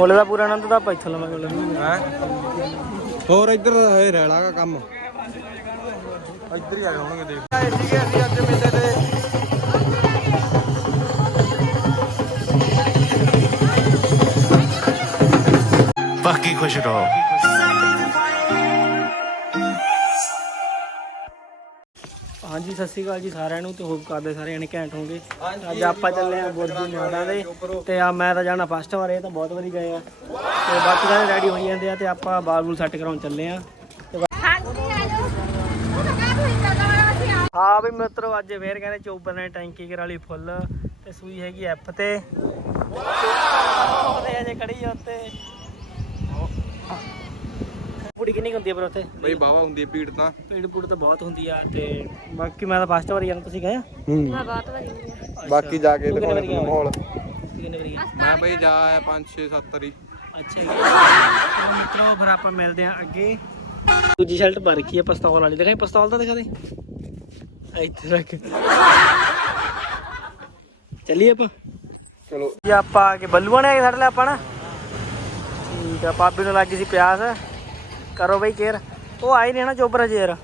ਮੁੱਲ ਦਾ ਪੂਰਾ ਆਨੰਦ ਤਾਂ ਆਪਾਂ ਇੱਥੋਂ ਲਵਾਂਗੇ ਮੁੱਲ ਹੈ? ਹੋਰ ਇੱਧਰ ਇਹ ਰੈਲਾ ਦਾ ਕੰਮ। ਇੱਧਰ ਹੀ ਆ ਜਾਣਗੇ ਦੇਖ। ਆਏ ਸੀਗੇ ਅਸੀਂ ਅੱਜ ਮੇਲੇ ਤੇ ਬਾਕੀ ਖੁਸ਼ ਰਹੋ। ਸਤਿ ਸ਼੍ਰੀ ਅਕਾਲ ਜੀ ਸਾਰਿਆਂ ਨੂੰ ਤੇ ਹੋਪ ਕਰਦੇ ਸਾਰੇ ਜਣੇ ਘੈਂਟ ਹੋਗੇ ਅੱਜ ਆਪਾਂ ਚੱਲੇ ਆ ਬੋਧੀ ਨਿਆਣਾ ਦੇ ਤੇ ਆ ਮੈਂ ਤਾਂ ਜਾਣਾ ਫਸਟ ਵਾਰ ਇਹ ਤਾਂ ਬਹੁਤ ਵਾਰੀ ਗਏ ਆ। ਤੇ ਬਾਕੀ ਸਾਰੇ ਰੈਡੀ ਹੋਈ ਜਾਂਦੇ ਆ ਤੇ ਆਪਾਂ ਬਾਲ ਬੂਲ ਸੈੱਟ ਕਰਾਉਣ ਚੱਲੇ ਆ ਹਾਂ ਵੀ ਮਿੱਤਰੋ ਅੱਜ ਫੇਰ ਕਹਿੰਦੇ ਚੋਬਰ ਨੇ ਟੈਂਕੀ ਕਰਾ ਲਈ ਫੁੱਲ ਤੇ ਸੂਈ ਹੈਗੀ ਐਫ ਤੇ। ਉਹਦੇ ਅਜੇ ਖੜੀ ਆ ਉੱਤੇ। ਪੂੜੀ ਕਿੰਨੀ ਕੁ ਹੁੰਦੀ ਆ ਪਰ ਉੱਥੇ? ਬਈ ਬਾਵਾ ਹੁੰਦੀ ਹੈ ਭੀੜ ਤਾਂ। ਪੇੜ ਪੂੜ ਤਾਂ ਬਹੁਤ ਹੁੰਦੀ ਆ ਤੇ ਬਾਕੀ ਮੈਂ ਤਾਂ ਫਸਟ ਵਾਰੀ ਜਾਣਾ ਤੁਸੀਂ ਗਏ ਆ? ਹੂੰ। ਬਹੁਤ ਵਧੀਆ ਬਾਕੀ ਜਾ ਕੇ ਤੂੰ ਦਿਖਾਉਣੇ ਵਾਰੀ ਮਾਹੌਲ। ਤੁਸੀਂ ਕਿੰਨੇ ਵਾਰੀ ਗਏ? ਮੈਂ ਬਈ ਜਾ ਆਇਆ 5 6 7 ਵਾਰੀ। ਅੱਛਾ ਜੀ। ਚਲੋ ਮਿੱਤਰੋ ਫਿਰ ਆਪਾਂ ਮਿਲਦੇ ਆ ਅੱਗੇ। ਦੂਜੀ ਸ਼ਰਟ ਭਰ ਰੱਖੀ ਆ ਪਿਸਤੌਲ ਵਾਲੀ। ਦਿਖਾਈ ਪਿਸਤੌਲ ਤਾਂ ਦਿਖਾ ਦੇ। ਇੱਥੇ ਰੱਖ। ਚੱਲੀਏ ਆਪਾਂ? ਚਲੋ। ਜੀ ਆਪਾਂ ਆ ਕੇ ਬੱਲੂਆਂ ਨੇ ਆ ਕੇ ਛੱਡ ਲਿਆ ਆਪਾਂ ਨਾ। ਠੀਕ ਆ ਪਾਪੀ ਨੂੰ ਲੱਗੀ ਸੀ ਪਿਆਸ। ਕਰੋ ਬਈ ਕੇਅਰ। ਉਹ ਆਈ ਨਹੀਂ ਨਾ। ਚੋਬਰ ਅਜੇ ਯਾਰ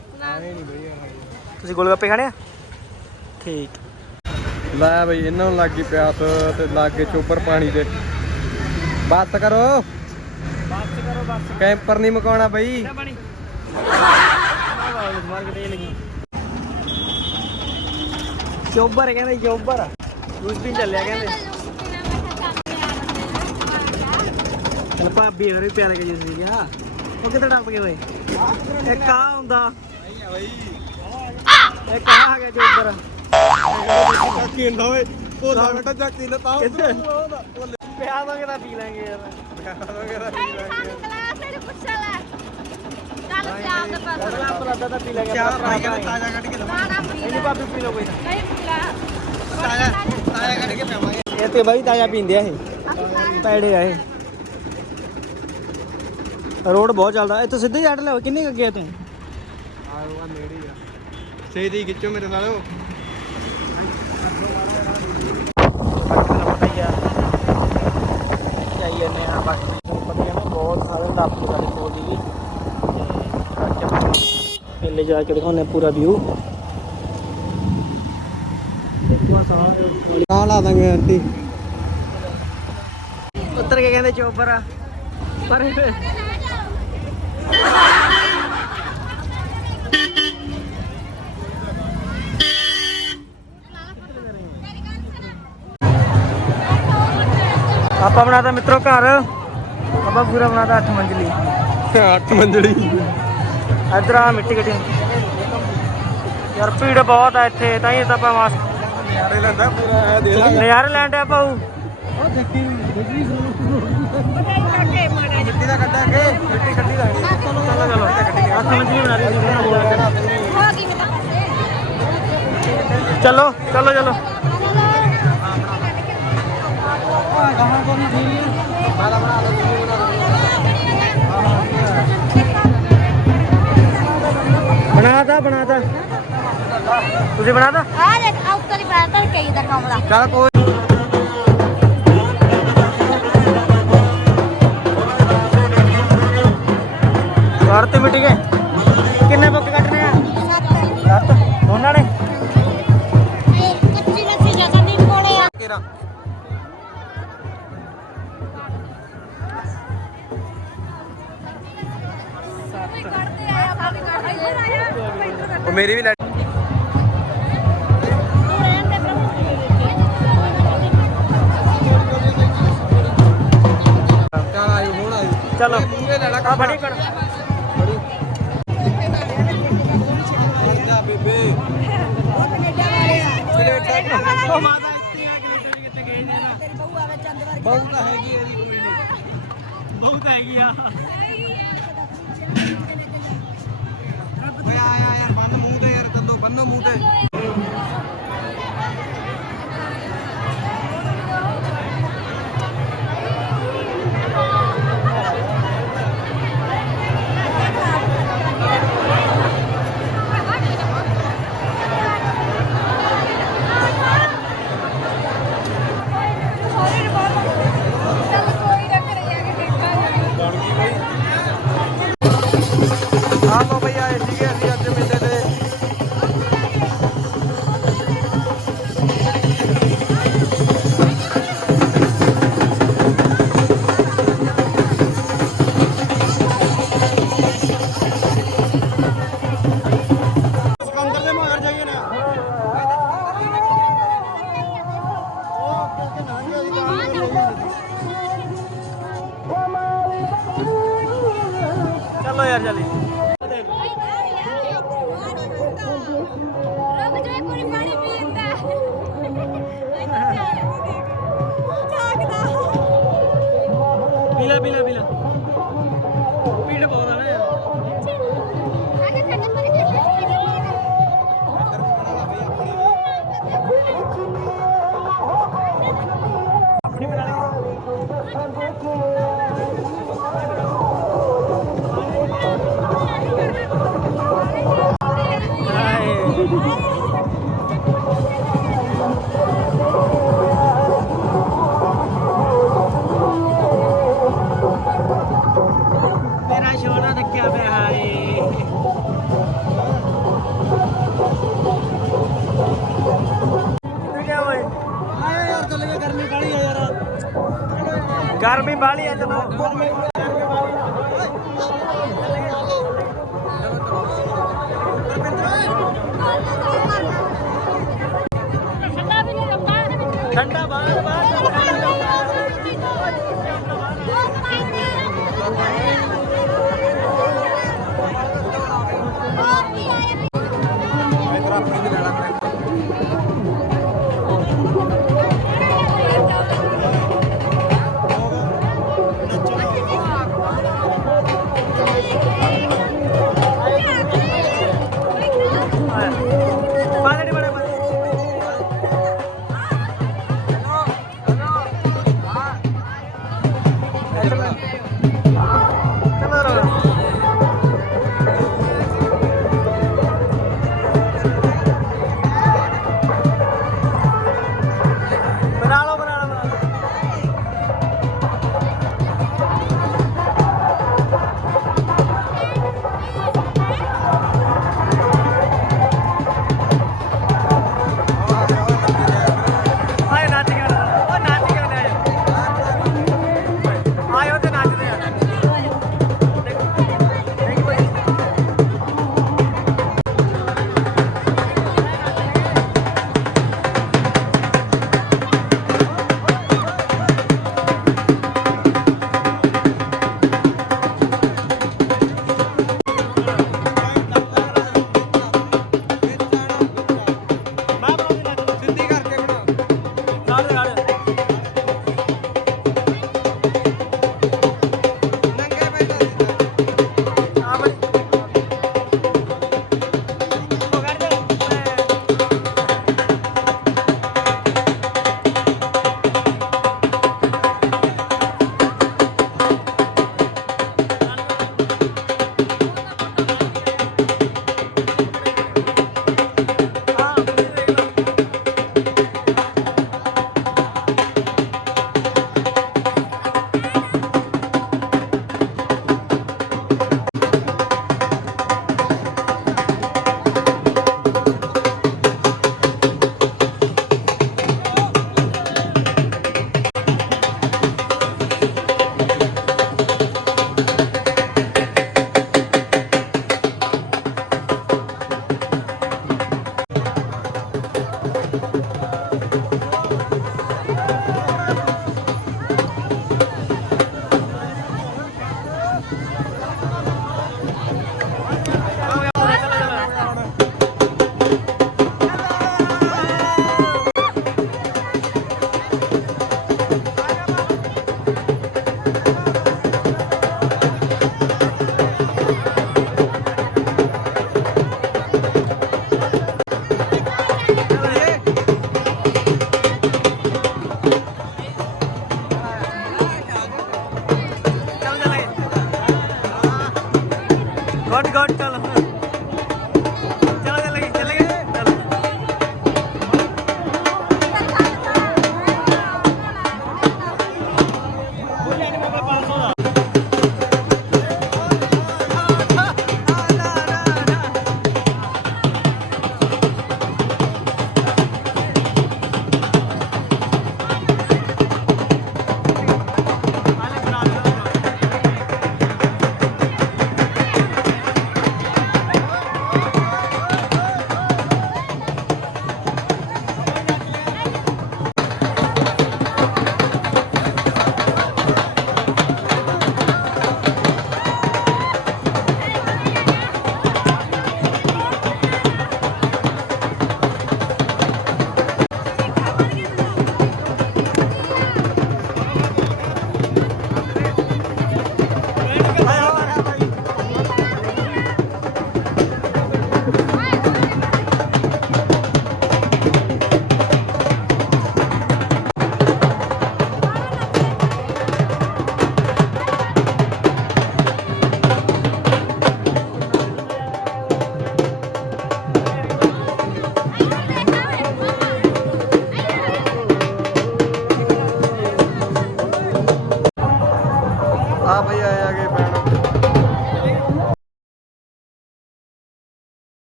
ਤੁਸੀਂ ਗੋਲਗੱਪੇ ਖਾਣੇ ਆ? ਠੀਕ। ਲੈ ਬਈ ਇਹਨਾਂ ਨੂੰ ਲੱਗੀ ਪਿਆਸ ਤੇ ਲੱਗੇ ਚੋਬਰ ਪਾਣੀ ਦੇ। ਬੱਸ ਕਰੋ। ਬਸ ਕਰੋ ਬਸ। ਕੈਂਪਰ ਨਹੀਂ ਮਕਾਉਣਾ ਬਈ। ਚੋਬਰ ਕਹਿੰਦੇ ਚੋਬਰ। ਜੂਸ ਪੀਣ ਚੱਲਿਆ ਕਹਿੰਦੇ। ਚਲ ਭਾਬੀ ਹੋਰ ਪਿਆਰ ਕੇ ਗਿਆ ਉਹ ਕਿੱਥੇ ਟੱਪ ਗਏ ਓਏ। ਇਹ ਕਾ ਹੁੰਦਾ। ਇਹ ਕਾ ਆ ਗਿਆ ਚੋਬਰ ਚੱਕੀ ਨਾ ਓਏ ਭੋਲਾ ਬੇਟਾ ਚੱਕੀ ਨਾ ਤਾਂ ਕਿੱਥੇ? ਪਿਆ ਦੋਗੇ ਤਾਂ ਪੀ ਲਾਂਗੇ ਯਾਰ। ਅਗਲਾ ਆਪਣਾ ਅੱਧਾ ਤਾਂ ਪੀ ਲਾਂਗੇ ਚਾਹ ਆਪਣਾ ਕਹਿੰਦਾ ਤਾਜ਼ਾ ਕੱਢ ਕੇ ਇਹਨੀ ਭਾਬੀ ਪੀ ਲਓ ਕੋਈ। ਨਾ ਤਾਜ਼ਾ ਤਾਜ਼ਾ ਕੱਢ ਕੇ ਪਿਆਵਾਂਗੇ। ਇਹ ਤੇ ਬਾਈ ਤਾਜ਼ਾ ਪੀਂਦੇ ਆ ਇਹ। ਪੈੜੇ ਆ ਇਹ। ਰੋਡ ਬਹੁਤ ਚੱਲਦਾ। ਇੱਥੋਂ ਸਿੱਧੇ ਹੀ ਅੱਡ ਲਿਓ ਕਿੰਨੇ ਕੁ ਅੱਗੇ ਆ ਤੂੰ ਆਉਗਾ ਨੇੜੇ ਆ ਸੇਦੀ ਖਿੱਚੋ ਮੇਰੇ ਨਾਲ ਬਾਕੀ ਤੁਹਾਨੂੰ ਪਤਾ ਹੀ ਆ ਜਾਈ ਜਾਂਦੇ ਆ ਬਾਕੀ ਤੁਹਾਨੂੰ ਪਤਾ ਹੀ ਆ ਨਾ ਬਹੁਤ ਸਾਰੇ ਟਾਪੂ ਸਾਡੇ ਕੋਲ ਦੀ ਵੀ ਤੇ ਅੱਜ ਆਪਾਂ ਮੇਲੇ ਜਾ ਕੇ ਦਿਖਾਉਂਦੇ ਆ ਪੂਰਾ ਵਿਊ ਦੇਖੋ ਸਾਰੇ ਆ ਲਾ ਦਾਂਗੇ ਆਂਟੀ। ਉੱਤਰ ਕੇ ਕਹਿੰਦੇ ਚੋਪਰ ਆ। ਪਰ ਆਪਾਂ ਬਣਾਤਾ ਮਿੱਤਰੋ ਘਰ। ਆਪਾਂ ਪੂਰਾ ਬਣਾਤਾ 8 ਮੰਜ਼ਲੀ। 8 ਮੰਜੜੀ ਇਧਰ ਆ ਮਿੱਟੀ ਕੱਢੀ ਯਾਰ ਭੀੜ ਬਹੁਤ ਆ ਇੱਥੇ ਤਾਂ ਹੀ ਤਾਂ ਆਪਾਂ ਮਾਸਕ ਯਾਰੇ ਲੈਂਦਾ ਪੂਰਾ ਐ ਦੇ ਲਾ ਨਜ਼ਾਰੇ ਉਹ ਦੇਖੀ ਮਿੱਟੀ ਦਾ ਕੱਢਾ ਕੇ ਮਿੱਟੀ ਕੱਢੀ ਦਾ ਚਲੋ। ਚਲੋ 8 ਮੰਜ਼ਲੀ ਬਣਾ ਰਹੀ ਸੀ ਚਲੋ ਚਲੋ ਚਲੋ ਬਣਾਤਾ ਬਣਾਤਾ ਤੁਸੀਂ ਬਣਾਤਾ ਚੱਲ ਕੋਈ ਘਰ ਤੇ ਮਿਟ ਗਏ ਕਿੰਨੇ ਬੁੱਕ ਕੱਟਨੇ ਆ? ਸੱਤ। ਉਹਨਾਂ ਨੇ? ਕੇਰਾ ਉਹ ਮੇਰੀ ਵੀ ਲੈ ਚੱਲ ਆਇਓ ਹੁਣ ਆਇਓ। ਚਲੋ। ਮੂੰਗੇ ਲੈ ਲਾ ਆ ਫੜੀ। ਕਰ ਬਹੁਤ ਆ। ਓਏ ਆ ਯਾਰ ਬੰਨ ਮੂੰਹ ਤੇ ਯਾਰ ਕੱਦੋ ਬੰਨੋ ਮੂੰਹ ਤੇ। ਬਾਲੀ ਅੱਜ ਨਾ God, God, tell her.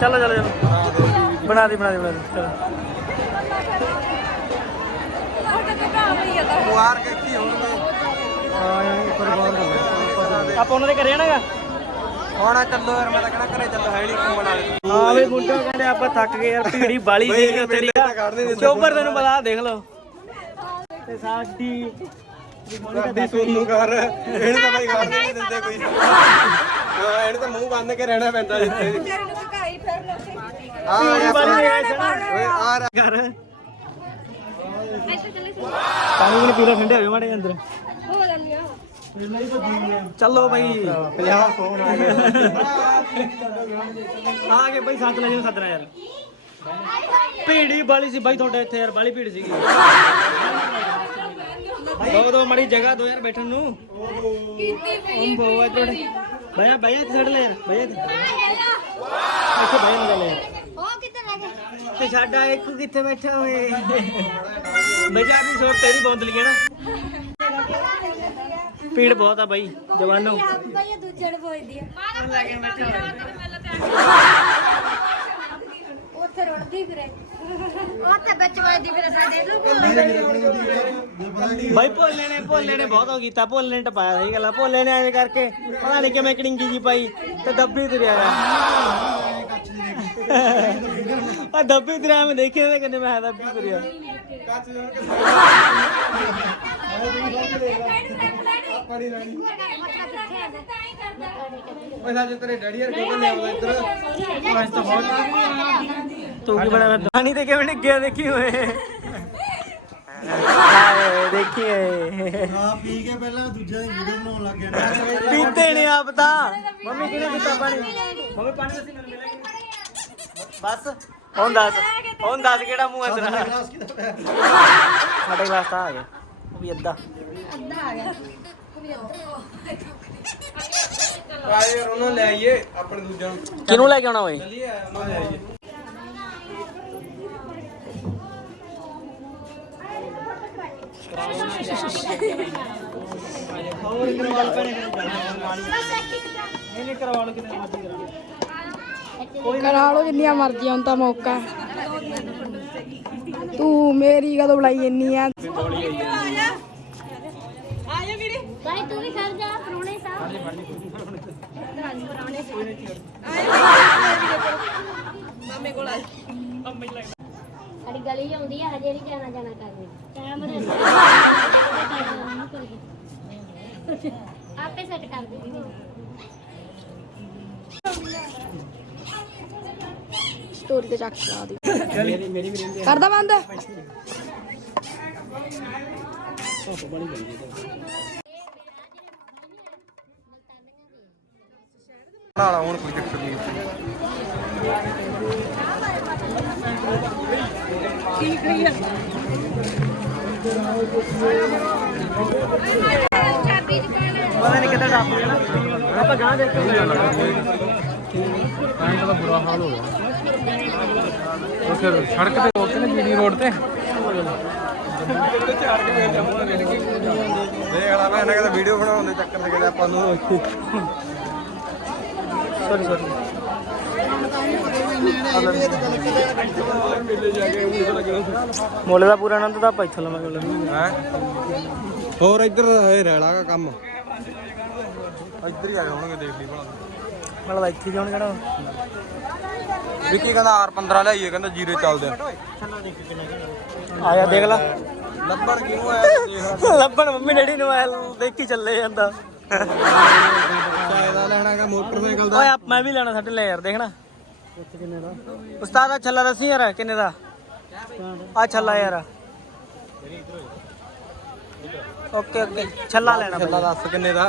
ਚਲੋ ਚਲੋ ਚਲੋ। ਬਣਾ ਦੀ ਬਣਾ ਦੀ ਬਣਾ ਦੀ ਚਲੋ। ਕੇ ਕੀ ਹੋਣਗੇ ਦਾ ਆਪਾਂ ਉਹਨਾਂ ਦੇ ਘਰੇ ਆਣਾਗਾ ਹੁਣ ਚੱਲੋ ਯਾਰ ਮੈਂ ਤਾਂ ਕਹਿਣਾ ਘਰੇ ਚੱਲੋ ਹੈ ਨਹੀਂ ਘੁੰਮਣ ਵਾਲੇ ਹਾਂ ਵੇ ਮੁੰਡਾ ਕਹਿੰਦੇ ਆਪਾਂ ਥੱਕ ਗਏ ਯਾਰ ਭੀੜੀ ਬਾਲੀ ਸੀ ਦੀ ਚੋਬਰ ਤੈਨੂੰ ਬਲਾ ਦੇਖ ਲਓ। ਤੇ ਸਾਡੀ ਸਾਡੀ ਸੋਨੂ ਕਰ। ਇਹਨੂੰ ਤਾਂ ਬਾਈ ਗੱਲ ਨਹੀਂ ਦਿੰਦੇ ਕੋਈ। ਹਾਂ ਇਹਨੂੰ ਤਾਂ ਮੂੰਹ ਬੰਨ ਕੇ ਰਹਿਣਾ ਪੈਂਦਾ ਜਿੱਥੇ ਆ ਆਇਆ ਓਏ ਆ ਰਾ- ਘਰ ਪਾਣੀ ਵੀ ਪੀਲਾ ਠੰਡੇ ਹੋ ਗਏ ਮਾੜੇ ਅੰਦਰ ਚੱਲੋ ਭਾਈ 50 ਫੋਨ ਆ ਗਏ ਆ ਕੇ ਭਾਈ ਸੱਤ ਲੈ ਜਾਓ ਸੱਦਣਾ ਯਾਰ ਭੀੜੀ ਬਾਲੀ ਸੀ ਭਾਈ ਤੁਹਾਡੇ ਇੱਥੇ ਯਾਰ ਬਾਲੀ ਭੀੜ ਸੀਗੀ ਦੋ ਦੋ ਮੜੀ ਜਗ੍ਹਾ ਦੋ ਯਾਰ ਬੈਠਣ ਨੂੰ ਇੱਥੇ ਛੱਡ ਲੈ ਯਾਰ ਇੱਥੇ ਇੱਥੇ ਲੈ ਤੇ ਸਾਡਾ ਇੱਕ ਕਿੱਥੇ ਬੈਠਾ ਹੋਏ ਸੋਰ ਤੇਰੀ ਬੌਂਦਲੀ ਹੈ ਨਾ। ਭੀੜ ਬਹੁਤ ਆ ਬਾਈ ਜਵਾਨੋ। ਦੂਜੇ ਨੂੰ ਪੁੱਛਦੀ ਆ। ਉੱਥੇ ਰੁੜਦੀ ਫਿਰੇ ਉੱਥੇ ਵਿੱਚ ਵੱਜਦੀ ਫਿਰੇ ਸਾਡੇ ਨੂੰ ਬਾਈ ਭੋਲੇ ਨੇ ਭੋਲੇ ਨੇ ਬਹੁਤ ਹੋ ਕੀਤਾ ਭੋਲੇ ਨੇ ਟਪਾਇਆ ਸਹੀ ਗੱਲ ਆ ਭੋਲੇ ਨੇ ਐਵੇਂ ਕਰਕੇ ਪਤਾ ਨਹੀਂ ਕਿਵੇਂ ਕੜਿੰਗੀ ਜੀ ਪਾਈ ਤੇ ਦੱਬੀ ਤੁਰਿਆ ਆ ਆ ਦੱਬੀ ਤੁਰਿਆ ਮੈਂ ਦੇਖਿਆ ਤੇ ਕਿੰਨੇ ਮੈਂ ਦੱਬੀ ਤੁਰਿਆ ਓਏ ਸੱਚ ਤੇਰੇ ਡੈਡੀ ਯਾਰ ਕਿਉਂ ਲੈ ਆਉਂਦਾ ਇੱਧਰ ਤੂੰ ਕੀ ਬਣਾ ਪਾਣੀ ਤੇ ਕਿਵੇਂ ਡਿੱਗਿਆ ਦੇਖੀ ਹਾਏ ਦੇਖੀਏ ਹਾਂ ਪੀ ਕੇ ਪਹਿਲਾਂ ਦੂਜਾ ਦੀ ਵੀਡੀਓ ਬਣਾਉਣ ਲੱਗ ਗਿਆ। ਪੀਤੇ ਨੇ ਆਪ ਤਾਂ। ਮੰਮੀ ਕਿਹਨੇ ਦਿੱਤਾ ਪਾਣੀ? ਮੰਮੀ ਪਾਣੀ ਦੱਸੀ ਮੈਨੂੰ ਮਿਲੇਗੀ ਬਸ ਹੁਣ ਦੱਸ ਹੁਣ ਦੱਸ ਕਿਹੜਾ ਮੂੰਹ ਹੈ ਤੇਰਾ? ਗਲਾਸ ਕਿਦਾ ਪਿਆ? ਸਾਡੇ ਗਲਾਸ ਤਾਂ ਆ ਗਿਆ ਉਹ ਵੀ ਅੱਧਾ। ਆ ਯਾਰ ਉਹਨਾਂ ਲੈ ਆਈਏ ਆਪਣੇ ਦੂਜਿਆਂ ਨੂੰ। ਕਿਹਨੂੰ ਲੈ ਕੇ ਆਉਣਾ ਓਏ? ਚੱਲੀਏ ਉਹਨਾਂ ਲੈ ਆਈਏ ਹੋਰ ਕਿਤੇ ਮਰਜ਼ੀ ਕਰਾ ਕਰਾ ਲਓ ਜਿੰਨੀਆਂ ਮਰਜ਼ੀਆਂ ਹੁਣ ਤਾਂ ਮੌਕਾ ਤੂੰ ਮੇਰੀ ਕਦੋਂ ਬੁਲਾਈ ਇੰਨੀ ਆ ਭਾਈ ਤੂੰ ਵੀ ਕਰ ਜਾ ਪਰੋਣੇ ਸਾਹਿਬ ਸਾਡੀ ਗਲੀ ਆਉਂਦੀ ਆ ਹਜੇ ਨਹੀਂ ਜਾਣਾ ਜਾਣਾ ਕਰਨੀ। ਕੈਮਰੇ ਆਪੇ ਸੈੱਟ ਕਰ ਦੇ ਸਟੋਰੀ ਤੇ ਚੱਕ ਲਾ ਦੀ। ਕਰਦਾ ਬੰਦ। ਬਣਾ ਲਾ ਹੁਣ ਕੋਈ ਚੱਕਰ ਨਹੀਂ ਪਤਾ ਨਹੀਂ ਕਿੱਥੇ ਟੱਪ ਜਾਣਾ ਆਪਾਂ ਗਾਂ ਦੇਖ ਕੇ ਉਹ ਫਿਰ ਸੜਕ ਤੇ ਨੇ ਬੀਡੀ ਰੋਡ ਤੇ। ਦੇਖ ਲਾ ਮੈਂ ਇਹਨਾਂ ਵੀਡੀਓ ਬਣਾਉਣ ਦੇ ਚੱਕਰ ਤੇ ਕਿਤੇ ਆਪਾਂ ਨੂੰ। ਸੌਰੀ ਸੌਰੀ ਮੁੱਲ ਦਾ ਪੂਰਾ ਆਨੰਦ ਤਾਂ ਆਪਾਂ ਇੱਥੋਂ ਲਵਾਂਗੇ ਲਵਾਂਗੇ ਹੈ? ਹੋਰ ਇੱਧਰ ਇਹ ਰੈਲਾ ਦਾ ਕੰਮ। ਇੱਧਰ ਹੀ ਆਏ ਹੋਣਗੇ ਦੇਖ ਲਈ ਭਲਾ। ਮਤਲਬ ਇੱਥੇ ਜਾਣ ਕਿਹੜਾ ਵਿੱਕੀ ਕਹਿੰਦਾ R15 ਲਿਆਈਏ ਕਹਿੰਦਾ ਜੀਰੇ ਚੱਲਦੇ ਆਇਆ ਦੇਖ ਲੈ। ਲੱਭਣ ਕਿਹਨੂੰ ਆਇਆ ਲੱਭਣ ਮੰਮੀ ਡੈਡੀ ਨੂੰ ਐ ਦੇਖੀ ਚੱਲੇ ਜਾਂਦਾ। ਫਾਇਦਾ ਲੈਣਾ ਹੈਗਾ ਮੋਟਰਸਾਈਕਲ ਦਾ। ਓਏ ਮੈਂ ਵੀ ਲੈਣਾ ਸਾਡੇ ਲੈ ਯਾਰ ਦੇਖਣਾ ਕਿੰਨੇ ਦਾ ਉਸਤਾਦ ਆ ਛੱਲਾ ਦੱਸੀ ਯਾਰ ਕਿੰਨੇ ਦਾ? ਆ ਛੱਲਾ ਯਾਰ। ਓਕੇ ਓਕੇ ਛੱਲਾ ਲੈਣਾ ਚੱਲਾ ਦੱਸ ਕਿੰਨੇ ਦਾ?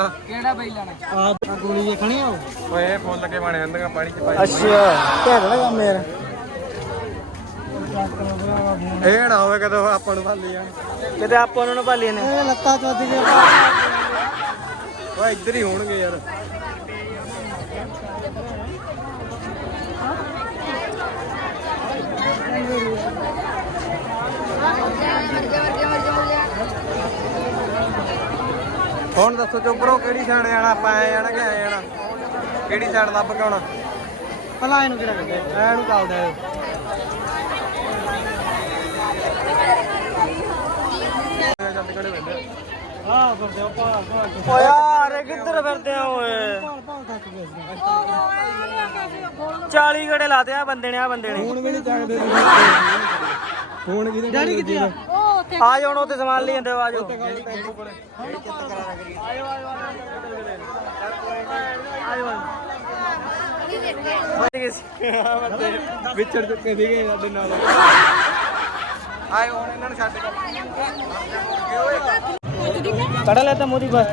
ਆ ਗੋਲੀ ਦੇਖਣੀ ਆ ਓਏ ਫੁੱਲ ਕੇ ਬਣੇ ਜਾਂਦੀਆਂ ਪਾਣੀ ਚ ਪਾਈ ਅੱਛਾ ਕਿਹੜਾ ਦਾ ਕੰਮ ਯਾਰ। ਇਹ ਨਾ ਹੋਵੇ ਕਦੋਂ ਆਪਾਂ ਨੂੰ ਭਾਲੀ ਜਾਣ। ਕਿਤੇ ਆਪਾਂ ਉਹਨਾਂ ਨੂੰ ਭਾਲੀਏ ਨੇ। ਲੱਤਾਂ ਚੁੱਦ ਕੇ ਓਏ ਇੱਧਰ ਹੀ ਹੋਣਗੇ ਯਾਰ। ਹੁਣ ਦੱਸੋ ਚੋਬਰੋ ਕਿਹੜੀ ਸਾਈਡ ਜਾਣਾ ਆਪਾਂ ਐ ਜਾਣਾ ਕਿ ਐ ਜਾਣਾ? ਕਿਹੜੀ ਸਾਈਡ ਲੱਭ ਕੇ ਆਉਣਾ? ਭਲਾ ਇਹਨੂੰ ਕਿਹੜਾ ਕਹਿੰਦੇ? ਐ ਨੂੰ ਚੱਲਦੇ ਆ ਜੱਟ ਬੰਦੇ ਆਹ ਫਿਰਦੇ ਆ ਭਾਲ ਓਏ ਯਾਰ ਇਹ ਕਿੱਧਰ ਫਿਰਦੇ ਆ ਓਏ? 40 ਗੜੇ ਲਾਤੇ ਆ ਬੰਦੇ ਨੇ ਆ ਬੰਦੇ ਨੇ। ਫੋਨ ਵੀ ਨਹੀਂ ਚੱਕਦੇ ਫੋਨ ਕਿਹਦੇ ਡੈਡੀ ਕਿੱਥੇ ਆ? ਆ ਜਾਓ ਉੱਥੇ ਸਮਾਨ ਲਈ ਜਾਂਦੇ ਹੋ ਆ ਜਾਓ। ਵਿਚੜ ਚੁੱਕੇ ਸੀਗੇ ਸਾਡੇ ਨਾਲ। ਆਏ ਹੁਣ ਇਹਨਾਂ ਨੂੰ ਛੱਡ ਕੇ। ਕੜਾ ਲੈਤਾ ਮੋਦੀ ਬਸ।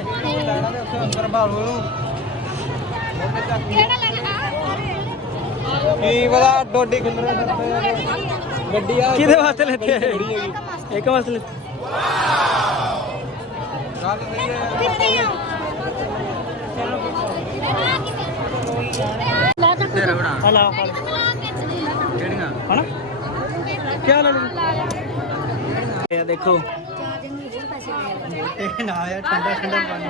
ਕੀ ਪਤਾ ਡੋਡੀ ਕਿੰਨੇ ਗੱਡੀ ਆ। ਕਿਹਦੇ ਵਾਸਤੇ ਲੈਤੇ ਇੱਕ ਵਾਸਤੇ ਲੈਤੇ ਗੱਲ ਸਹੀ ਹੈ ਲਾ ਤਾਂ ਤੇਰਾ ਬਣਾ ਆ ਲਾ ਫੜ ਕਿਹੜੀਆਂ ਹਣਾ ਕੀ ਲੈ ਲਈ ਇਹ ਦੇਖੋ ਇਹ ਨਾ ਯਾਰ ਠੰਡਾ ਠੰਡਾ ਪਾਣੀ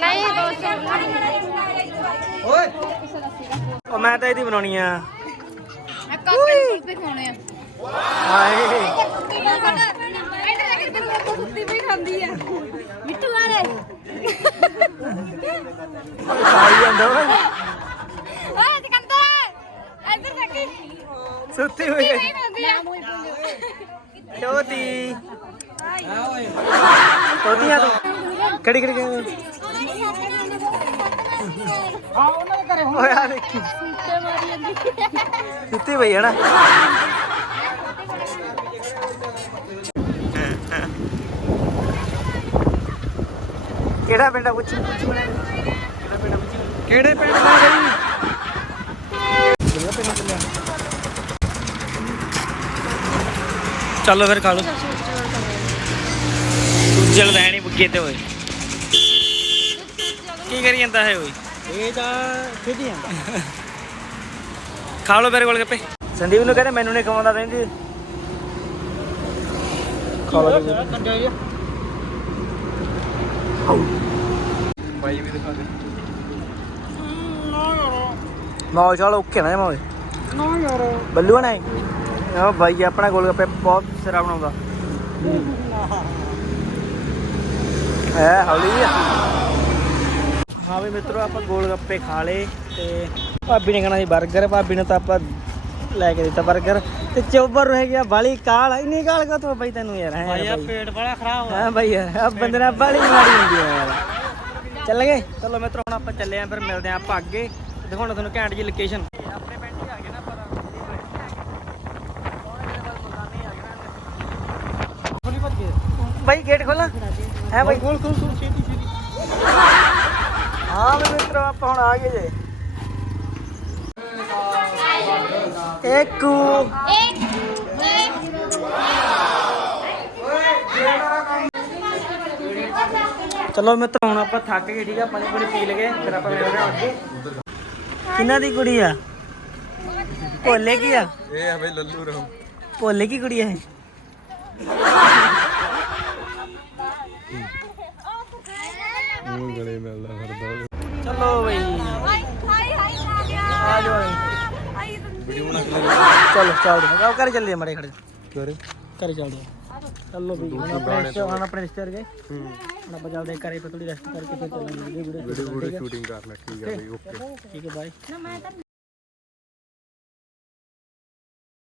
ਨਹੀਂ ਦੋਸਤੋ ਓਏ। ਉਹ ਮੈਂ ਤਾਂ ਇਹਦੀ ਬਣਾਉਣੀ ਆ। ਕਾਪੀ ਤੇ ਖਾਣੇ ਆ। ਹਾਏ। ਕੁੱਤੀ ਵੀ ਖਾਂਦੀ ਆ ਮਿੱਠੂ ਵਾਲੇ ਖਾਈ ਜਾਂਦਾ ਓਏ ਓਏ ਸਿਕੰਦਰ ਇੱਧਰ ਦੇਖੀ। ਸੁੱਤੀ ਹੋਈ ਹੈ ਆ। ਚੋਤੀ। ਚੋਤੀਆਂ ਤੂੰ। ਕਿਹੜੀ ਕਿਹੜੀ? ਪਈ ਹੈ ਨਾ। ਕਿਹੜਾ ਪਿੰਡ ਆ ਪੁੱਛ? ਕਿਹੜਾ ਪਿੰਡ ਆ ਪੁੱਛ ਕਿਹੜੇ ਪਿੰਡ ਦਾ ਬਈ? ਚਲੋ ਫਿਰ ਖਾ ਲਓ। ਜਲ ਰਹਿਣੀ ਬੁੱਗੇ ਤੇ ਹੋਏ ਕੀ ਕਰੀ ਜਾਂਦਾ ਹੈ ਓਏ? ਇਹ ਤਾਂ ਖਿੱਚ ਜਾਂਦਾ। ਖਾ ਲਓ ਮੇਰੇ ਕੋਲ ਗੱਪੇ। ਸੰਦੀਪ ਨੂੰ ਕਹਿੰਦੇ ਮੈਨੂੰ ਨਹੀਂ ਖਵਾਉਂਦਾ ਕਹਿੰਦੀ ਖਾ ਲਓ ਕੰਡਿਆ ਜੀ ਬਾਈ ਵੀ ਦਿਖਾ ਦੇ। ਮੌ ਚਾਲ ਓਕੇ ਨਾ ਮੌ ਨਾ ਯਾਰ ਬੱਲੂ ਨਾ ਆ ਬਾਈ ਆਪਣਾ ਗੋਲ ਗੱਪੇ ਬਹੁਤ ਸਿਰਾ ਬਣਾਉਂਦਾ। ਐ ਹੌਲੀ ਆ। ਹਾਂ ਵੀ ਮਿੱਤਰੋ ਆਪਾਂ ਗੋਲ ਗੱਪੇ ਖਾ ਲਏ ਤੇ ਭਾਬੀ ਨੇ ਕਹਣਾ ਸੀ 버ਗਰ ਭਾਬੀ ਨੇ ਤਾਂ ਆਪਾਂ ਲੈ ਕੇ ਦਿੱਤਾ 버ਗਰ ਤੇ ਚੋਬਰ ਰਹਿ ਗਿਆ ਬਾਲੀ ਕਾਲ ਇੰਨੀ ਕਾਲ ਕਾ ਤੂੰ ਬਾਈ ਤੈਨੂੰ ਯਾਰ ਹੈ ਬਾਈ। ਪੇਟ ਬੜਾ ਖਰਾਬ ਹਾਂ ਬਾਈ ਯਾਰ ਆ ਬੰਦੇ ਨਾਲ ਬਾਲੀ ਮਾਰੀ ਹੁੰਦੀ ਹੈ ਯਾਰ। ਚੱਲ ਗਏ? ਚਲੋ ਮਿੱਤਰੋ ਹੁਣ ਆਪਾਂ ਚੱਲੇ ਆਂ ਫਿਰ ਮਿਲਦੇ ਆਂ ਆਪਾਂ ਅੱਗੇ। ਦਿਖਾਉਣਾ ਤੁਹਾਨੂੰ ਘੈਂਟ ਜੀ ਲੋਕੇਸ਼ਨ ਆਪਣੇ ਪਿੰਡ ਹੀ ਆ ਗਏ ਨਾ ਪਰ ਬਾਈ ਗੇਟ ਖੋਲਾਂ? ਹੈ ਬਾਈ? ਖੋਲ ਖੋਲ ਛੇਤੀ ਛੇਤੀ। ਹਾਂ ਮਿੱਤਰੋ ਆਪਾਂ ਹੁਣ ਆ ਗਏ ਜੇ। ਏਕੂ ਇੱਕ। ਚਲੋ ਮਿੱਤਰੋ ਹੁਣ ਆਪਾਂ ਥੱਕ ਗਏ ਠੀਕ ਆ? ਪਾਣੀ ਪੂਣੀ ਪੀ ਲਗੇ ਫਿਰ ਆਪਾਂ ਮਿਲਦੇ ਆਂ ਅੱਗੇ। ਕਿੰਨਾ ਦੀ ਕੁੜੀ ਆ? ਭੋਲੇ ਕੀ ਆ? ਇਹ ਆ ਬਈ ਲੱਲੂ ਰੋ ਭੋਲੇ ਕੀ ਕੁੜੀ ਆ ਇਹ? ਮੂੰਹ ਗਲੇ ਮਿਲਦਾ ਫਿਰਦਾ ਚਲੋ ਬਈ ਹਾਈ ਹਾਈ ਹਾਈ ਆ ਗਿਆ ਆ ਜਾਓ ਹਾਈ ਵੀਡੀਓ ਬਣਾ ਕੇ ਲੈ ਚਲੋ ਚੱਲਦੇ ਹਾਂ ਘਰ ਚੱਲੀਏ ਮੜੇ ਖੜੇ। ਘਰੇ ਚੱਲਦੇ ਹਾਂ ਚਲੋ ਵੀ ਹੁਣ ਆਪਣੇ ਰਿਸ਼ਤੇ ਹੁਣ ਆਪਣੇ ਗਏ ਹੂੰ। ਹੁਣ ਆਪਾਂ ਚੱਲਦੇ ਹਾਂ ਘਰੇ ਫਿਰ ਥੋੜੀ ਰੈਸਟ ਕਰਕੇ ਫਿਰ ਚੱਲਾਂਗੇ ਵੀਡੀਓ ਵੀਡੀਓ ਸ਼ੂਟਿੰਗ ਕਰ ਲੈ ਠੀਕ ਆ ਬਈ ਓਕੇ। ਠੀਕ ਹੈ ਬਾਏ